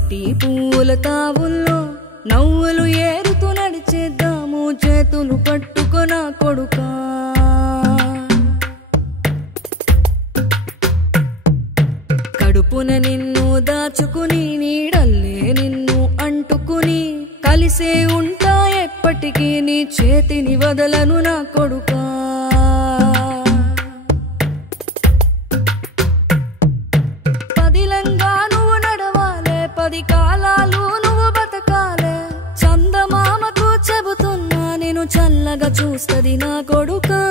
పసిటి పూల తావుల్లో నవ్వులు ఏరుతూ నడిచేద్దాము చేతులు పట్టుకొన కొడుకా కడుపున నిన్ను దాచుకుని నీడల్లే నిన్ను అంటుకుని కలిసే ఉంటా ఎప్పటికీ నీ చేతిని వదలను నా కొడుకా పదిలంగా నువ్వు నడవాలే 10 కాలాలు నువ్వు బతకాలే చందమామకు చెబుతున్నా నేను చల్లగా చూస్తది నా కొడుకా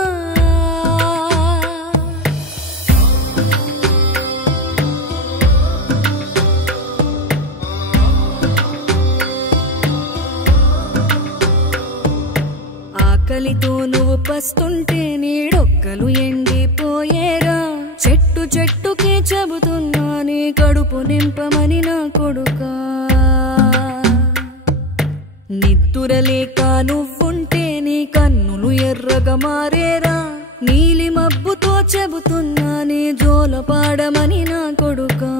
ఆకలితో నువ్వు పస్తుంటే నీడొక్కలు ఎండిపోయేరా చెట్టు చెట్టుకే చెబుతున్నా నీ కడుపు నింపమని నా కొడుకా నిద్దురలేక నువ్వుంటే నీ కన్నులు ఎర్రగా మారేరా నీలి మబ్బుతో చెబుతున్నా నీ జోల పాడమని నా కొడుకా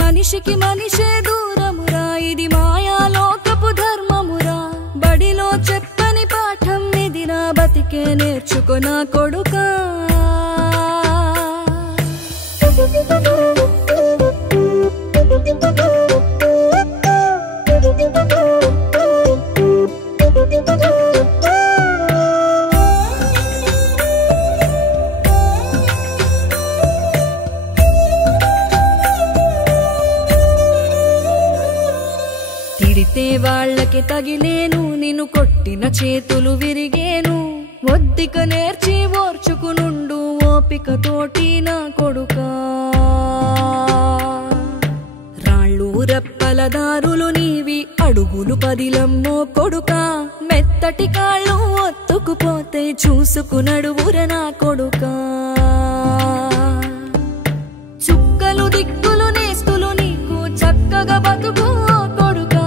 మనిషికి మనిషే దూరమురా ఇది మాయాలోకపు ధర్మమురా బడిలో చెప్పని పాఠం ఇది నా బతికే నేర్చుకో నా కొడుకా తిడితే వాళ్ళకి తగిలేను నిన్ను కొట్టిన చేతులు విరిగేను ఒద్దిక నేర్చి ఓర్చుకునుండు ఓపిక తోటి నా కొడుకా రాళ్ళు రప్పల దారులు నీవి అడుగులు పదిలమ్మో కొడుకా మెత్తటి కాళ్ళు ఒత్తుకుపోతే చూసుకునడువుర నా కొడుకా చుక్కలు దిక్కులు నేస్తులు నీకు చక్కగా బతుకు కొడుకా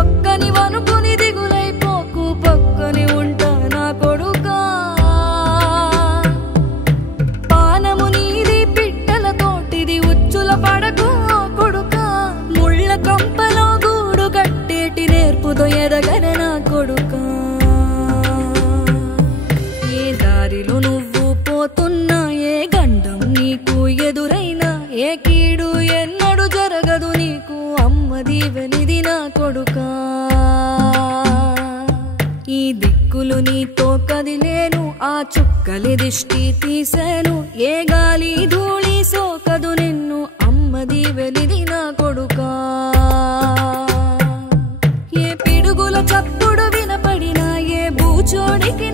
ఒక్కని వనుకుని దిగులైపోకు పక్కని ఉంటా నా కొడుకా పానము నీది పిట్టల తోటిది ఉచ్చుల పడకు కొడుకా ముళ్ళ కంపలో గూడు కట్టేటి నేర్పుతో ఎదగన నా కొడుకా ఏ దారిలో నువ్వు పోతున్నా ఏ గండం నీకు ఎదురైనా ఏ కీడు ఎన్నడు జరగదు నీకు అమ్మ దీవెనిది నా కొడుకా ఈ దిక్కులు నీతో కదిలేను ఆ చుక్కలి దిష్టి తీసేను ఏ గాలి ధూళి సోకదు నిన్ను అమ్మ దీవెనిది నా కొడుకా ఏ పిడుగుల చప్పుడు వినపడినా ఏ బూచోడికి